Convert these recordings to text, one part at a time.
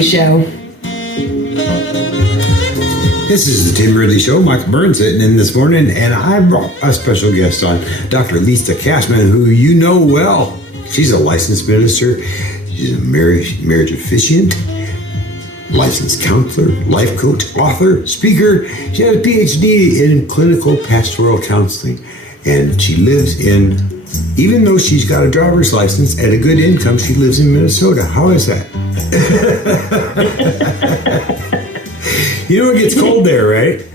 Ridley Show. This is the Tim Ridley Show. Michael Burns sitting in this morning, and I brought a special guest on, Dr. Lisa Cassman, who you know well. She's a licensed minister. She's a marriage officiant, licensed counselor, life coach, author, speaker. She has a PhD in clinical pastoral counseling, and she lives in, even though she's got a driver's license and a good income, she lives in Minnesota. How is that? You know it gets cold there, right?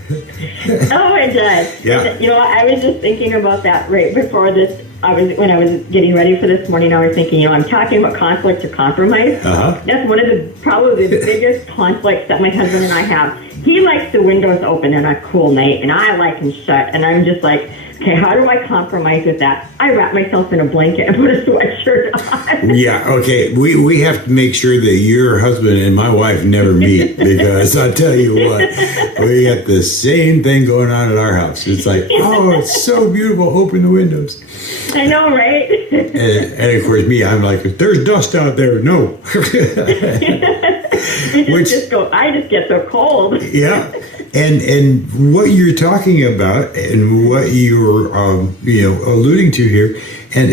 Oh, it does. Yeah. You know, I was just thinking about that right before this. When I was getting ready for this morning, I was thinking, you know, I'm talking about conflict or compromise. Uh-huh. That's one of probably the biggest conflicts that my husband and I have. He likes the windows open on a cool night, and I like them shut. And I'm just like, okay, how do I compromise with that? I wrap myself in a blanket and put a sweatshirt on. Yeah, okay. We have to make sure that your husband and my wife never meet, because I'll tell you what, we got the same thing going on in our house. It's like, oh, it's so beautiful. Open the windows. I know, right? And of course, me, I'm like, there's dust out there. No. I just get so cold. Yeah. And what you're talking about and what you're alluding to here, and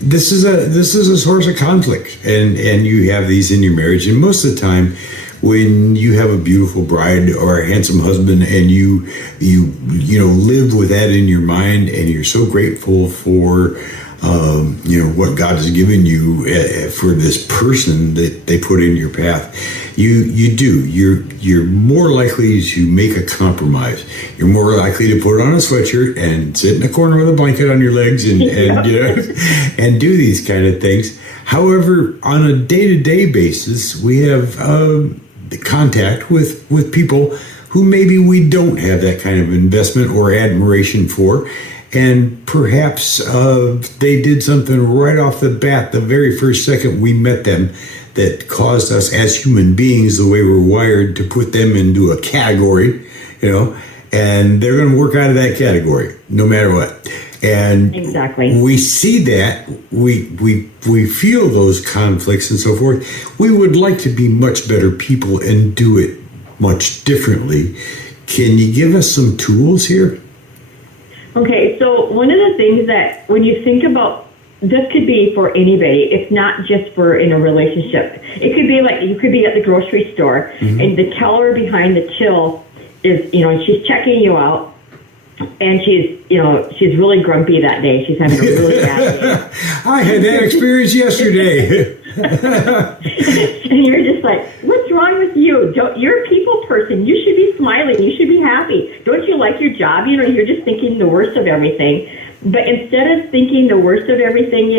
this is a source of conflict, and you have these in your marriage, and most of the time when you have a beautiful bride or a handsome husband and you live with that in your mind, and you're so grateful for what God has given you for this person that they put in your path. You're more likely to make a compromise. You're more likely to put on a sweatshirt and sit in a corner with a blanket on your legs and and do these kind of things. However, on a day-to-day basis, we have contact with people who maybe we don't have that kind of investment or admiration for. And perhaps they did something right off the bat, the very first second we met them, that caused us as human beings, the way we're wired, to put them into a category, and they're going to work out of that category no matter what. And exactly, we see that, we feel those conflicts and so forth. We would like to be much better people and do it much differently. Can you give us some tools here? Okay, so one of the things that when you think about, this could be for anybody. It's not just for in a relationship. It could be like you could be at the grocery store, mm-hmm. and the teller behind the till is, she's checking you out, and she's really grumpy that day. She's having a really bad day. I had that experience yesterday. And you're just like, what's wrong with you? You're a people person. You should be smiling. You should be happy. Don't you like your job? You're just thinking the worst of everything. But instead of thinking the worst of everything,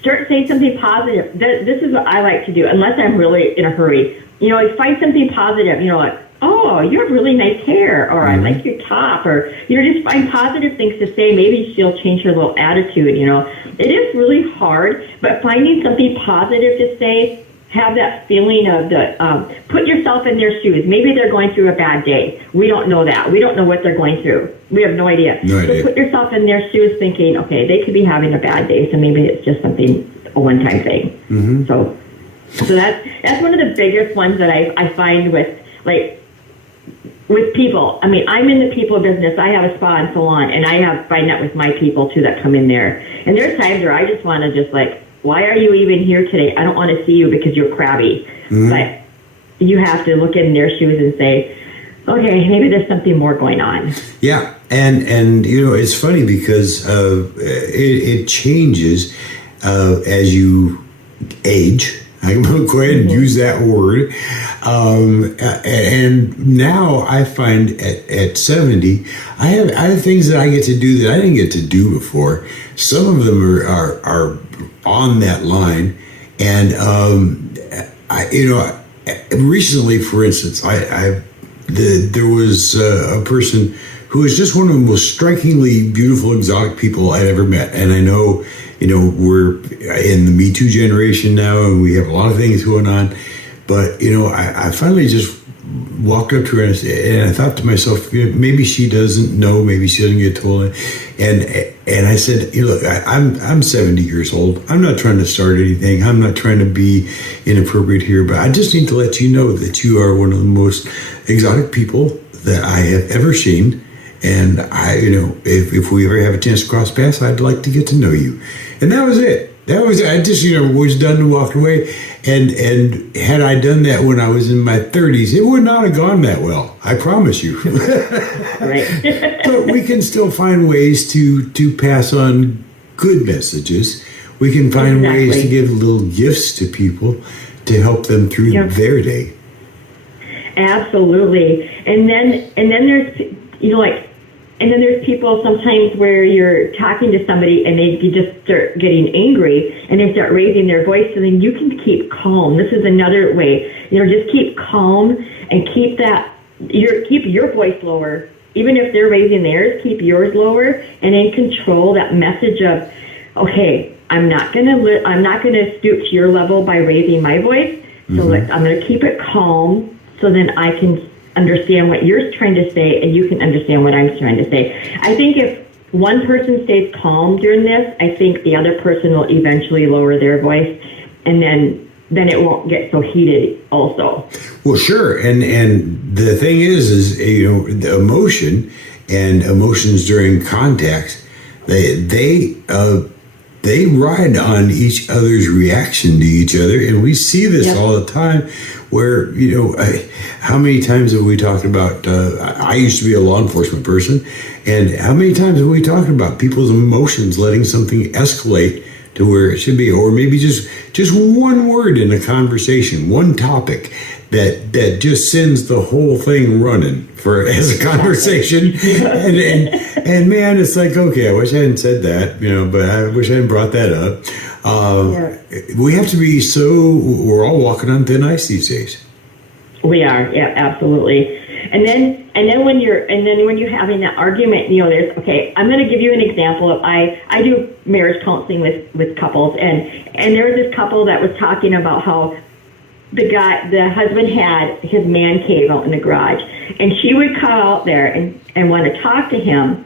start saying something positive. This is what I like to do, unless I'm really in a hurry. Find something positive, like, oh, you have really nice hair, or mm-hmm. I like your top, or, just find positive things to say. Maybe she'll change her little attitude, It is really hard, but finding something positive to say, have that feeling of put yourself in their shoes. Maybe they're going through a bad day. We don't know that. We don't know what they're going through. We have no idea. So put yourself in their shoes thinking, okay, they could be having a bad day, so maybe it's just a one-time thing. Mm-hmm. So that's one of the biggest ones that I find with people. I mean, I'm in the people business. I have a spa and salon, and I find that with my people too that come in there. And there's times where I just want to why are you even here today? I don't want to see you because you're crabby. Mm-hmm. But you have to look in their shoes and say, okay, maybe there's something more going on. Yeah, and it's funny because it changes as you age. I'm going to go ahead and use that word. And now I find at 70, I have things that I get to do that I didn't get to do before. Some of them are on that line. And, recently, for instance, there was a person who was just one of the most strikingly beautiful, exotic people I'd ever met. And I know, we're in the Me Too generation now, and we have a lot of things going on. But, I finally just walked up to her and I thought to myself, maybe she doesn't know, maybe she doesn't get told. And I said, look, I'm 70 years old. I'm not trying to start anything. I'm not trying to be inappropriate here, but I just need to let you know that you are one of the most exotic people that I have ever seen. And if we ever have a chance to cross paths, I'd like to get to know you. And that was it. I just, was done and walked away. And had I done that when I was in my 30s, it would not have gone that well. I promise you. Right. But we can still find ways to pass on good messages. We can find ways to give little gifts to people to help them through their day. Absolutely. And then there's, and then there's people sometimes where you're talking to somebody and they just start getting angry and they start raising their voice, so then you can keep calm. This is another way, just keep calm and keep your voice lower. Even if they're raising theirs, keep yours lower and then control that message of, okay, I'm not gonna stoop to your level by raising my voice. So I'm gonna keep it calm so then I can understand what you're trying to say and you can understand what I'm trying to say. I think if one person stays calm during this, I think the other person will eventually lower their voice, and then it won't get so heated also. Well, sure. And the thing is the emotion and emotions during contact, they ride on each other's reaction to each other. And we see this all the time where, how many times have we talked about, I used to be a law enforcement person, and how many times have we talked about people's emotions letting something escalate to where it should be, or maybe just one word in a conversation, one topic that just sends the whole thing running as a conversation. And man, it's like, okay, I wish I hadn't said that, but I wish I hadn't brought that up. We have to be we're all walking on thin ice these days. We are, yeah, absolutely. And then when you're having that argument, there's, okay, I'm going to give you an example of, I do marriage counseling with couples, and there was this couple that was talking about how the husband had his man cave out in the garage, and she would come out there and want to talk to him,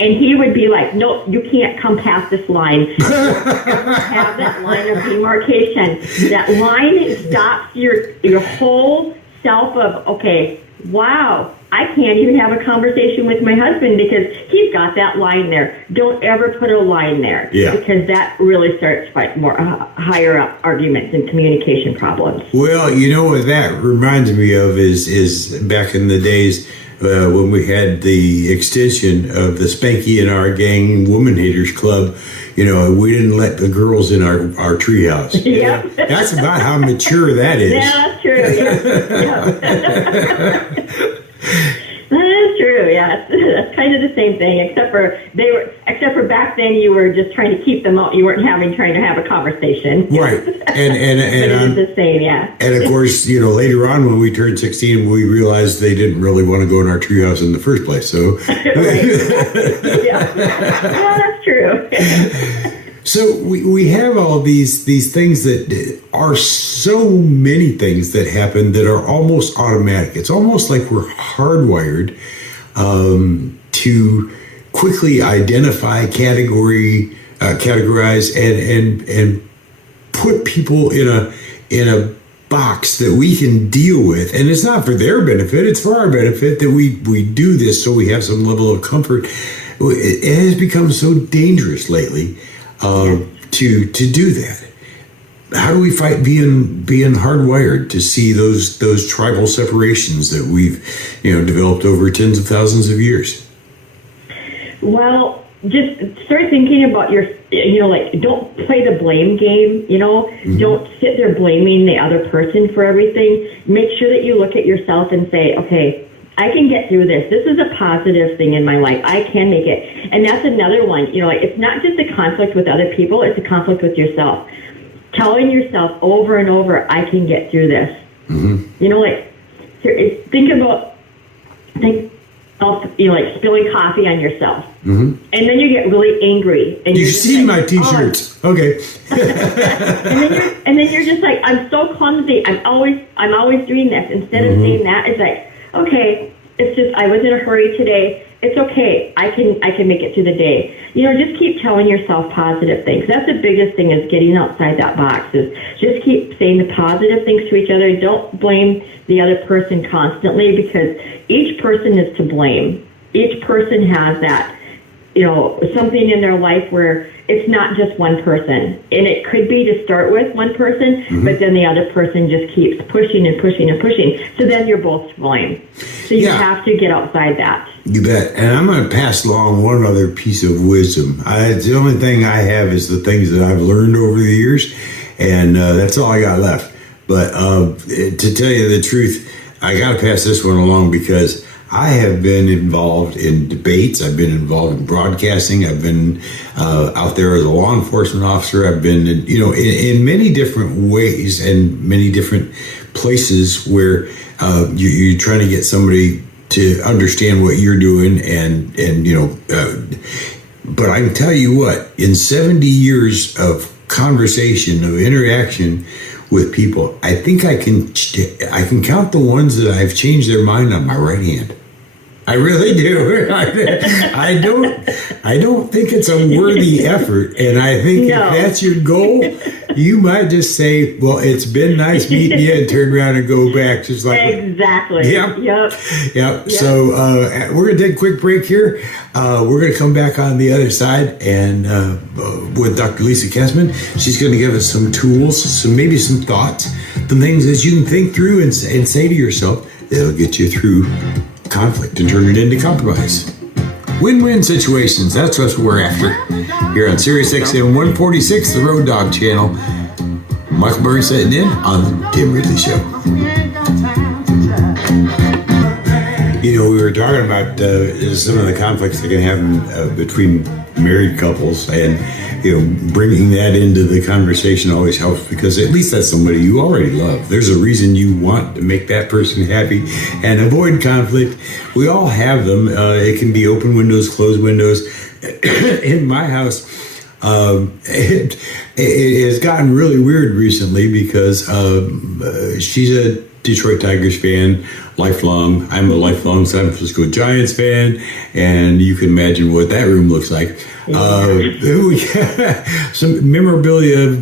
and he would be like, nope, you can't come past this line. Have that line of demarcation. That line stops your whole self of, okay, wow, I can't even have a conversation with my husband because he's got that line there. Don't ever put a line there, because that really starts more higher up arguments and communication problems. Well, what that reminds me of is back in the days when we had the extension of the Spanky and Our Gang Woman Haters Club. We didn't let the girls in our treehouse. Yeah. That's about how mature that is. Yeah, that's true. Yeah. That is true. Yeah, that's kind of the same thing, except for back then you were just trying to keep them out. You weren't trying to have a conversation. Right. And it's the same. Yeah. And of course, later on when we turned 16, we realized they didn't really want to go in our treehouse in the first place. So. Yeah, that's true. So we have all these things that are so many things that happen that are almost automatic. It's almost like we're hardwired to quickly identify, categorize, and put people in a box that we can deal with. And it's not for their benefit; it's for our benefit that we do this, so we have some level of comfort. It has become so dangerous lately. To do that. How do we fight being hardwired to see those tribal separations that we've developed over tens of thousands of years? Well, just start thinking about don't play the blame game, Don't sit there blaming the other person for everything. Make sure that you look at yourself and say, okay, I can get through this. This is a positive thing in my life. I can make it. And that's another one. It's not just a conflict with other people. It's a conflict with yourself. Telling yourself over and over, I can get through this. Think of spilling coffee on yourself. And then you get really angry. And you've seen my T-shirts. Oh, okay. and then you're just like, I'm so clumsy. I'm always doing this. Instead of saying that, it's like, okay, it's just, I was in a hurry today. It's okay. I can make it through the day. Just keep telling yourself positive things. That's the biggest thing, is getting outside that box, is just keep saying the positive things to each other. Don't blame the other person constantly, because each person is to blame. Each person has that, something in their life where it's not just one person. And it could be to start with one person, but then the other person just keeps pushing and pushing and pushing. So then you're both to blame. So you have to get outside that. You bet. And I'm going to pass along one other piece of wisdom. The only thing I have is the things that I've learned over the years, and that's all I got left. But to tell you the truth, I got to pass this one along, because I have been involved in debates. I've been involved in broadcasting. I've been out there as a law enforcement officer. I've been, in many different ways and many different places where you're trying to get somebody to understand what you're doing, but I can tell you what, in 70 years of conversation, of interaction with people, I think I can count the ones that I've changed their mind on my right hand. I really do. I don't think it's a worthy effort, and I think if that's your goal, you might just say, "Well, it's been nice meeting you," and turn around and go back, just like exactly. Yep. So we're gonna take a quick break here. We're gonna come back on the other side, and with Dr. Lisa Cassman, she's gonna give us some tools, maybe some thoughts, some things that you can think through and say to yourself that'll get you through conflict and turn it into compromise. Win-win situations, that's what we're after here on Sirius XM 146, the Road Dog channel. Michael Murray sitting in on the Tim Ridley Show. We were talking about some of the conflicts that can happen between married couples, and bringing that into the conversation always helps, because at least that's somebody you already love. There's a reason you want to make that person happy and avoid conflict. We all have them. It can be open windows, closed windows. In my house, it has gotten really weird recently, because she's a Detroit Tigers fan, lifelong. I'm a lifelong San Francisco Giants fan, and you can imagine what that room looks like. Some memorabilia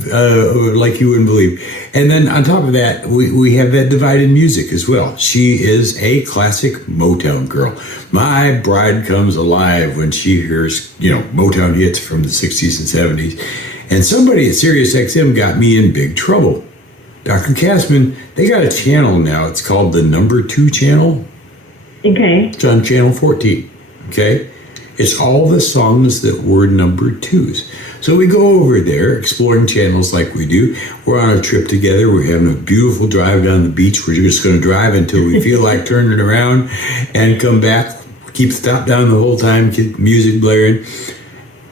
like you wouldn't believe. And then on top of that, we have that divided music as well. She is a classic Motown girl. My bride comes alive when she hears, Motown hits from the 60s and 70s. And somebody at Sirius XM got me in big trouble. Dr. Cassman, they got a channel now. It's called the Number 2 channel. Okay. It's on channel 14. Okay. It's all the songs that were number 2s. So we go over there exploring channels like we do. We're on a trip together. We're having a beautiful drive down the beach. We're just going to drive until we feel like turning around and come back. Keep the top down the whole time, keep music blaring.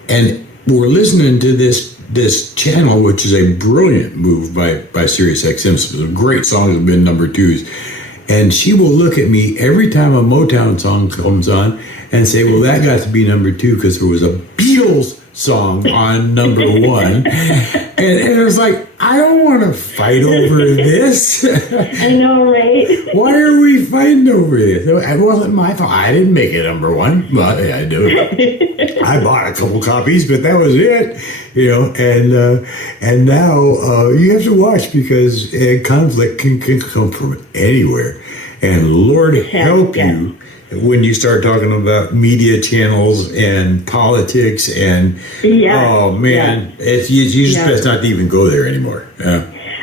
And we're listening to this channel, which is a brilliant move by Sirius XM. Some great songs have been number 2s. And she will look at me every time a Motown song comes on and say, well, that got to be number 2 because there was a Beatles song on number 1. And it was like, I don't want to fight over this. I know, right? Why are we fighting over this? It wasn't my fault. I didn't make it number 1. But I do. I bought a couple copies, but that was it. And now you have to watch, because conflict can come from anywhere. And Lord help you when you start talking about media channels and politics and oh man, it's you just best not to even go there anymore.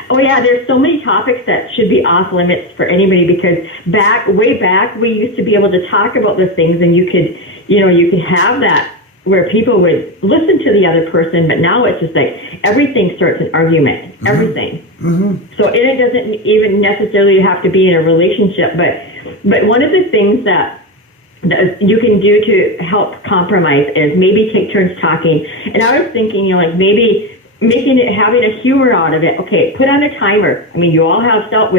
Oh yeah, there's so many topics that should be off limits for anybody, because way back we used to be able to talk about those things, and you could have that where people would listen to the other person, but now it's just like everything starts an argument, everything. Mm-hmm. So it doesn't even necessarily have to be in a relationship, but one of the things that you can do to help compromise is maybe take turns talking. And I was thinking, maybe having a humor out of it. Okay, put on a timer. I mean, we all have cell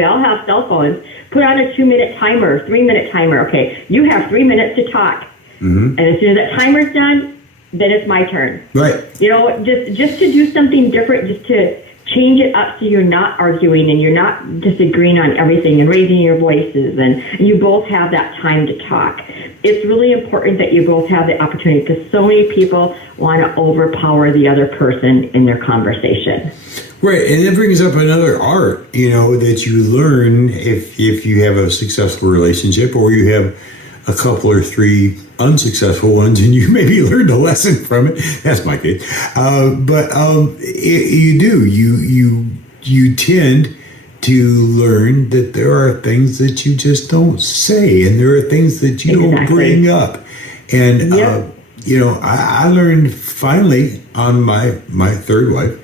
phones. Put on a 2-minute timer, 3-minute timer. Okay, you have 3 minutes to talk. Mm-hmm. And as soon as that timer's done, then it's my turn. Right. Just to do something different, just to change it up so you're not arguing and you're not disagreeing on everything and raising your voices, and you both have that time to talk. It's really important that you both have the opportunity, because so many people want to overpower the other person in their conversation. Right, and it brings up another art, that you learn if you have a successful relationship, or you have a couple or three unsuccessful ones, and you maybe learned a lesson from it. That's my case. But you do. You tend to learn that there are things that you just don't say, and there are things that you don't bring up. And I learned finally on my third wife.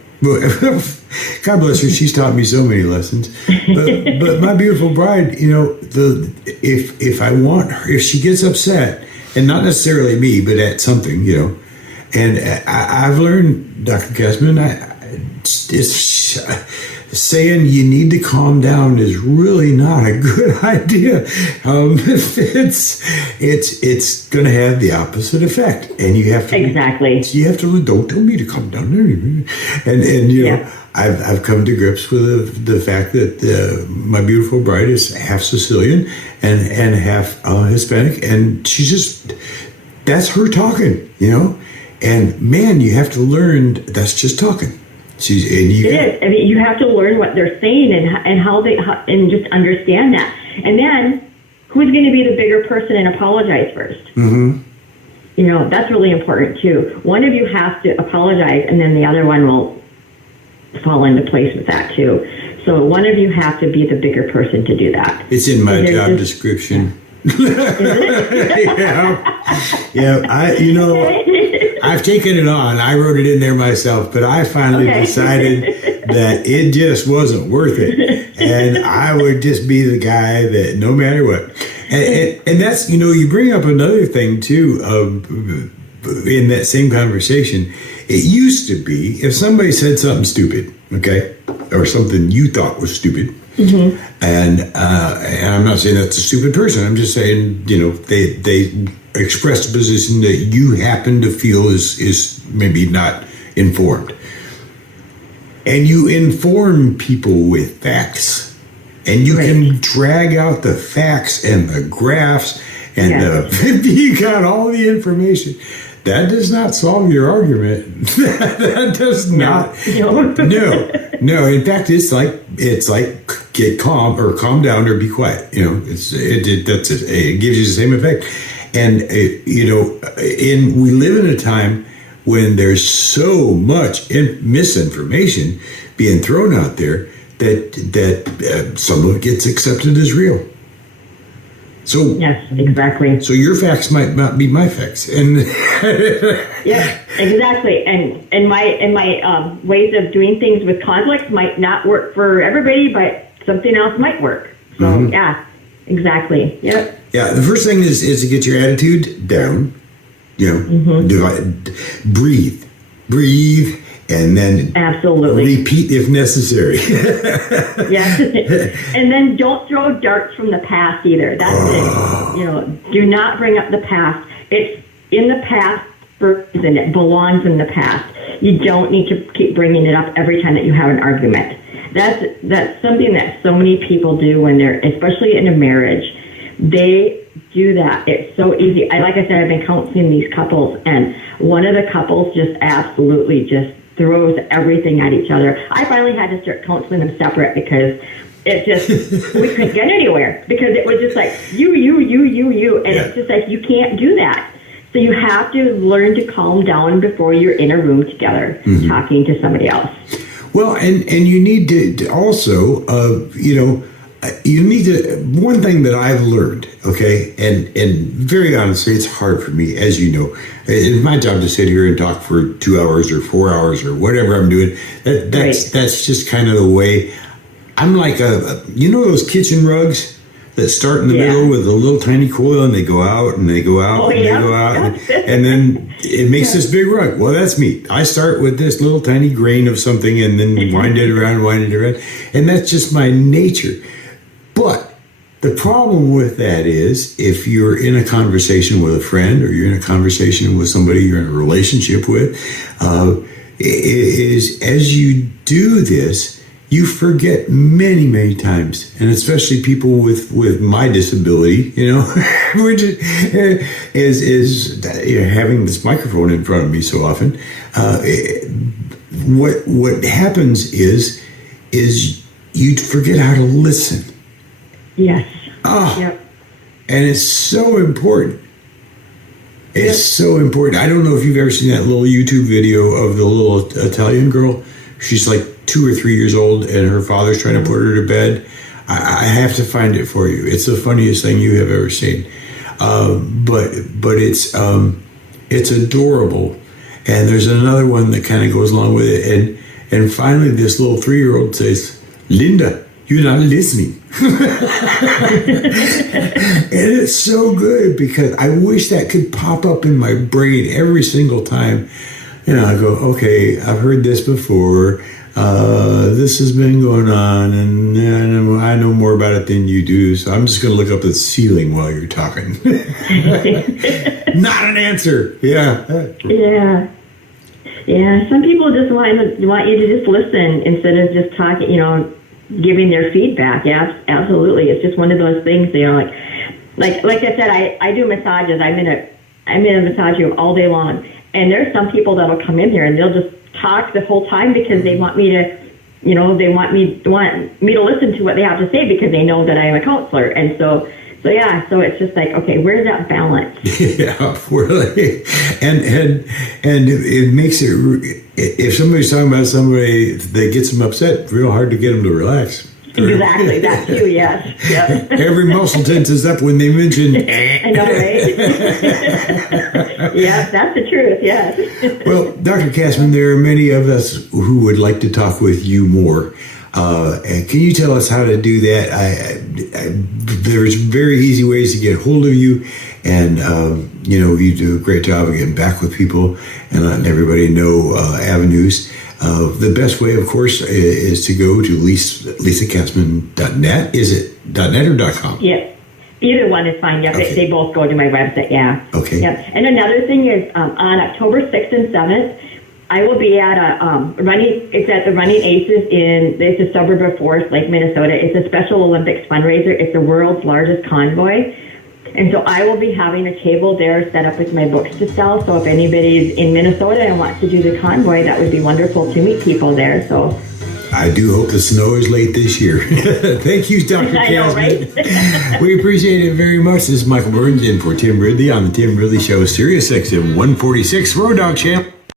God bless her, she's taught me so many lessons. But my beautiful bride, if I want her, if she gets upset, and not necessarily me, but at something, and I've learned, Dr. Cassman, saying you need to calm down is really not a good idea. It's going to have the opposite effect, and you have to You have to don't tell me to calm down, and I've come to grips with the fact that my beautiful bride is half Sicilian and half Hispanic, and that's her talking, and man, you have to learn that's just talking. It is. I mean, you have to learn what they're saying and how and just understand that. And then, who's going to be the bigger person and apologize first? Mm-hmm. That's really important too. One of you has to apologize, and then the other one will fall into place with that too. So one of you have to be the bigger person to do that. It's in my job description. I've taken it on. I wrote it in there myself, but I finally decided that it just wasn't worth it, and I would just be the guy that no matter what. And that's you bring up another thing too. In that same conversation, it used to be if somebody said something stupid, okay, or something you thought was stupid. Mm-hmm. And I'm not saying that's a stupid person. I'm just saying, they expressed a position that you happen to feel is maybe not informed. And you inform people with facts. And you can drag out the facts and the graphs and you got all the information. That does not solve your argument. That does not. No. In fact, it's like get calm or calm down or be quiet. It gives you the same effect. And we live in a time when there's so much misinformation being thrown out there that some of it gets accepted as real. So yes, exactly. So your facts might not be my facts, and yeah, exactly. And my ways of doing things with conflicts might not work for everybody, but something else might work. So yeah, exactly. Yep. Yeah. The first thing is to get your attitude down. Breathe. And then absolutely repeat if necessary. Yes, and then don't throw darts from the past either. That's it. Do not bring up the past. It's in the past and it belongs in the past. You don't need to keep bringing it up every time that you have an argument. That's something that so many people do when they're, especially in a marriage. They do that. It's so easy. Like I said, I've been counseling these couples, and one of the couples just absolutely just throws everything at each other. I finally had to start counseling them separate because it just, we couldn't get anywhere because it was just like, you. And it's just like, you can't do that. So you have to learn to calm down before you're in a room together talking to somebody else. Well, and you need to also, you need to, one thing that I've learned, okay, and very honestly, it's hard for me, as you know. It's my job to sit here and talk for 2 hours or 4 hours or whatever I'm doing. That's just kind of the way. I'm like those kitchen rugs that start in the middle with a little tiny coil, and they go out and they go out and they go out, and then it makes this big rug. Well, that's me. I start with this little tiny grain of something and then wind it around, and that's just my nature. But the problem with that is if you're in a conversation with a friend or you're in a conversation with somebody you're in a relationship with, is as you do this, you forget many, many times, and especially people with my disability, which is having this microphone in front of me so often. What happens is you forget how to listen. Yes. Yep. And it's so important. It's so important. I don't know if you've ever seen that little YouTube video of the little Italian girl. She's like 2 or 3 years old, and her father's trying to put her to bed. I have to find it for you. It's the funniest thing you have ever seen. But it's adorable. And there's another one that kind of goes along with it. And finally, this little 3-year-old says, "Linda, you're not listening." And it's so good because I wish that could pop up in my brain every single time. I go, okay, I've heard this before. This has been going on, and I know more about it than you do, so I'm just going to look up the ceiling while you're talking. Not an answer. Yeah. Yeah. Yeah. Some people just want you to just listen instead of just talking, giving their feedback. Yeah, absolutely. It's just one of those things, like I said, I do massages. I'm in a massage room all day long. And there's some people that'll come in here and they'll just talk the whole time because they want me to, they want me to listen to what they have to say because they know that I'm a counselor. And so it's just like, okay, where's that balance? Yeah, really. And it makes it, if somebody's talking about somebody that gets them upset, real hard to get them to relax. Exactly, that too, yes. Yep. Every muscle tenses up when they mention. I know, right? Yeah, that's the truth, yes. Well, Dr. Cassman, there are many of us who would like to talk with you more. And can you tell us how to do that? There's very easy ways to get hold of you. And, you do a great job of getting back with people and letting everybody know avenues. The best way, of course, is to go to lisacassman.net. Is it .net or .com? Yeah, either one is fine. Yeah, okay. They both go to my website. Yeah. Okay. Yeah. And another thing is on October 6th and 7th, I will be at it's at the Running Aces it's a suburb of Forest Lake, Minnesota. It's a Special Olympics fundraiser. It's the world's largest convoy. And so I will be having a table there set up with my books to sell. So if anybody's in Minnesota and wants to do the convoy, that would be wonderful to meet people there. So I do hope the snow is late this year. Thank you, Dr. Cassman. I know, right? We appreciate it very much. This is Michael Burns in for Tim Ridley on the Tim Ridley Show, Sirius XM 146, Road Dog Champ.